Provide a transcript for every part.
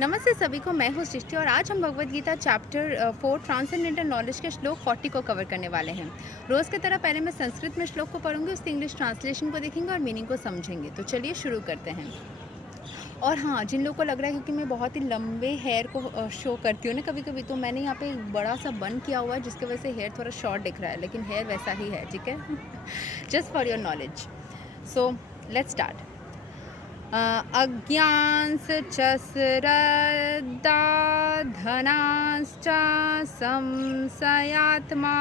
नमस्ते सभी को, मैं हूँ सृष्टि और आज हम Bhagavad Gita chapter 4 transcendental knowledge के श्लोक 40 को कवर करने वाले हैं। रोज़ की तरह पहले मैं संस्कृत में श्लोक को पढ़ूंगी, उसके इंग्लिश ट्रांसलेशन को देखेंगे और मीनिंग को समझेंगे। तो चलिए शुरू करते हैं। और हाँ, जिन लोगों को लग रहा है क्योंकि मैं बहुत ही लंबे हेयर को शो करती हूँ ना कभी कभी, तो मैंने यहाँ पे एक बड़ा सा बन किया हुआ है जिसकी वजह से हेयर थोड़ा शॉर्ट दिख रहा है, लेकिन हेयर वैसा ही है, ठीक है। Just for your knowledge. So let's start. अज्ञांस च श्रद्धा धनांश्च संशयात्मा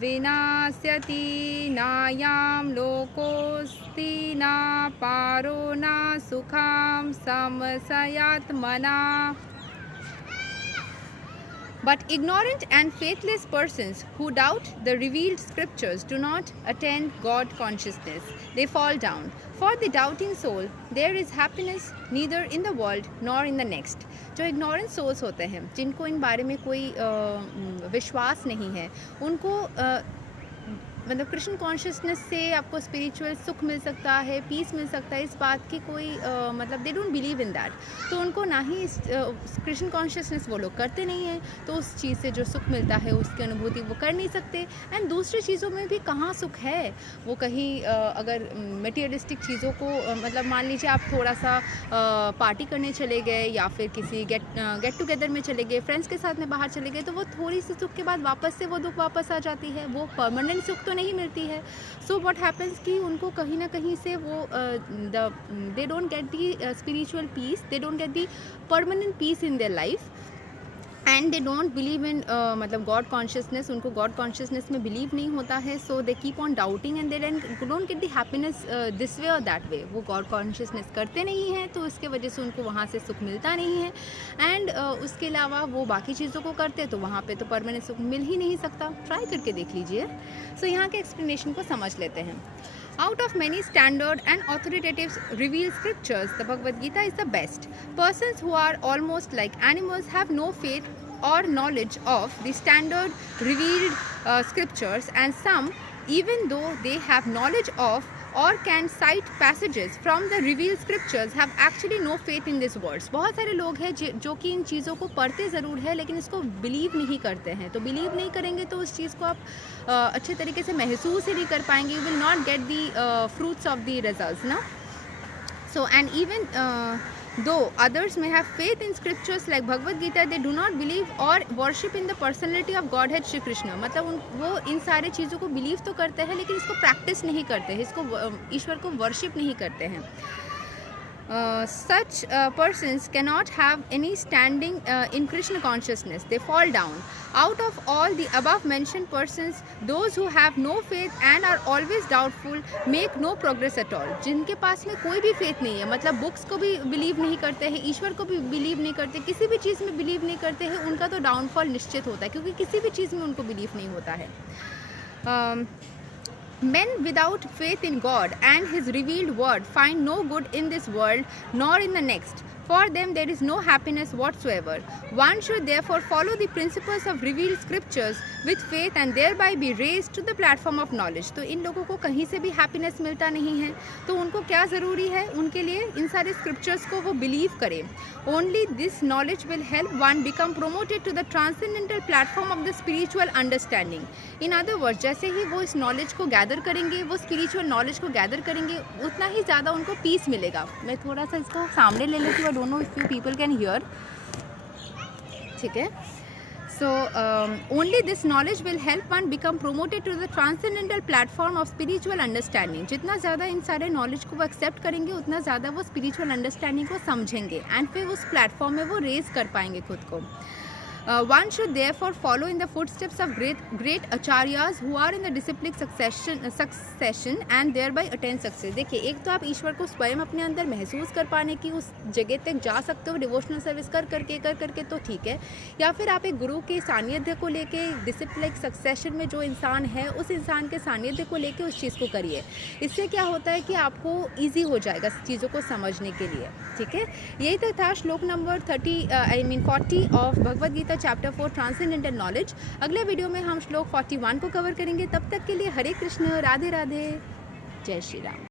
विनाश्यति नायं लोकोऽस्ति न पारो न सुखं संशयात्मना। But ignorant and faithless persons who doubt the revealed scriptures do not attain God consciousness. They fall down. For the doubting soul, there is happiness neither in the world nor in the next. जो ignorant souls होते हैं, जिनको इन बारे में कोई विश्वास नहीं है, उनको मतलब कृष्ण कॉन्शियसनेस से आपको स्पिरिचुअल सुख मिल सकता है, पीस मिल सकता है, इस बात की कोई मतलब दे डोंट बिलीव इन दैट। तो उनको ना ही कृष्ण कॉन्शियसनेस वो लोग करते नहीं हैं, तो उस चीज़ से जो सुख मिलता है उसकी अनुभूति वो कर नहीं सकते। एंड दूसरी चीज़ों में भी कहाँ सुख है, वो कहीं अगर मटेरियलिस्टिक चीज़ों को मतलब मान लीजिए आप थोड़ा सा पार्टी करने चले गए या फिर किसी गेट टुगेदर में चले गए, फ्रेंड्स के साथ में बाहर चले गए, तो वो थोड़ी सी सुख के बाद वापस से वो दुख वापस आ जाती है, वो परमानेंट सुख नहीं मिलती है। सो व्हाट हैपेंस कि उनको कहीं ना कहीं से वो they don't get the spiritual peace, they don't get the permanent peace in their life and they don't believe in मतलब गॉड कॉन्शियसनेस। उनको गॉड कॉन्शियसनेस में बिलीव नहीं होता है, so they keep on doubting and they don't get the happiness this way और that वे। वो God consciousness करते नहीं हैं, तो इसके वजह से उनको वहाँ से सुख मिलता नहीं है। एंड उसके अलावा वो बाकी चीज़ों को करते तो वहाँ पे तो परमानेंट सुख मिल ही नहीं सकता। ट्राई करके देख लीजिए। सो यहाँ के एक्सप्लेनेशन को समझ लेते हैं। Out of many standard and authoritative revealed scriptures, the Bhagavad Gita is the best. Persons who are almost like animals have no faith or knowledge of the standard revealed scriptures, and some, even though they have knowledge of or can cite passages from the revealed scriptures, have actually no faith in these words. बहुत सारे लोग हैं जो कि इन चीज़ों को पढ़ते ज़रूर है लेकिन इसको बिलीव नहीं करते हैं। तो बिलीव नहीं करेंगे तो उस चीज़ को आप अच्छे तरीके से महसूस ही नहीं कर पाएंगे। You will not get the fruits of the results ना। So and even though others may have faith in scriptures like Bhagavad Gita, they do not believe or worship in the personality of Godhead Shri Krishna. मतलब वो इन सारे चीज़ों को believe तो करते हैं लेकिन इसको प्रैक्टिस नहीं करते हैं, इसको ईश्वर को वर्शिप नहीं करते हैं। Such persons cannot have any standing in Krishna consciousness. They fall down. Out of all the above mentioned persons, those who have no faith and are always doubtful make no progress at all. जिनके पास में कोई भी faith नहीं है, मतलब books को भी believe नहीं करते हैं, ईश्वर को भी बिलीव नहीं करते, किसी भी चीज़ में बिलीव नहीं करते हैं, उनका तो डाउनफॉल निश्चित होता है, क्योंकि किसी भी चीज़ में उनको बिलीव नहीं होता है। Men without faith in God and His revealed word find no good in this world nor in the next. For them there is no happiness whatsoever. One should therefore follow the principles of revealed scriptures with faith and thereby be raised to the platform of knowledge. तो इन लोगों को कहीं से भी happiness मिलता नहीं है, तो उनको क्या ज़रूरी है, उनके लिए इन सारे स्क्रिप्चर्स को वो बिलीव करें। Only this knowledge will help one become promoted to the transcendental platform of the spiritual understanding. In other words, जैसे ही वो इस नॉलेज को गैदर करेंगे, वो स्पिरिचुअल नॉलेज को गैदर करेंगे, उतना ही ज़्यादा उनको पीस मिलेगा। मैं थोड़ा सा इसको सामने ले लेती हूँ, I don't know if you people can hear, ठीक है। So only this knowledge will help one become promoted to the transcendental platform of spiritual understanding. जितना ज़्यादा इन सारे नॉलेज को वो एक्सेप्ट करेंगे उतना ज़्यादा वो स्पिरिचुअल अंडरस्टैंडिंग को समझेंगे एंड फिर उस प्लेटफॉर्म में वो रेज कर पाएंगे खुद को। One should therefore follow in the footsteps of great acharyas who are in the disciplic succession and thereby attain success. देखिए, एक तो आप ईश्वर को स्वयं अपने अंदर महसूस कर पाने की उस जगह तक जा सकते हो डिवोशनल सर्विस कर करके तो ठीक है, या फिर आप एक गुरु के सानिध्य को लेके डिसिप्लिक सक्सेशन में जो इंसान है उस इंसान के सानिध्य को लेके उस चीज़ को करिए। इससे क्या होता है कि आपको ईजी हो जाएगा चीज़ों को समझने के लिए, ठीक है। यही तो था श्लोक number 40 of Bhagavad Gita chapter 4 transcendental knowledge. अगले वीडियो में हम श्लोक 41 को कवर करेंगे। तब तक के लिए हरे कृष्ण, राधे राधे, जय श्री राम।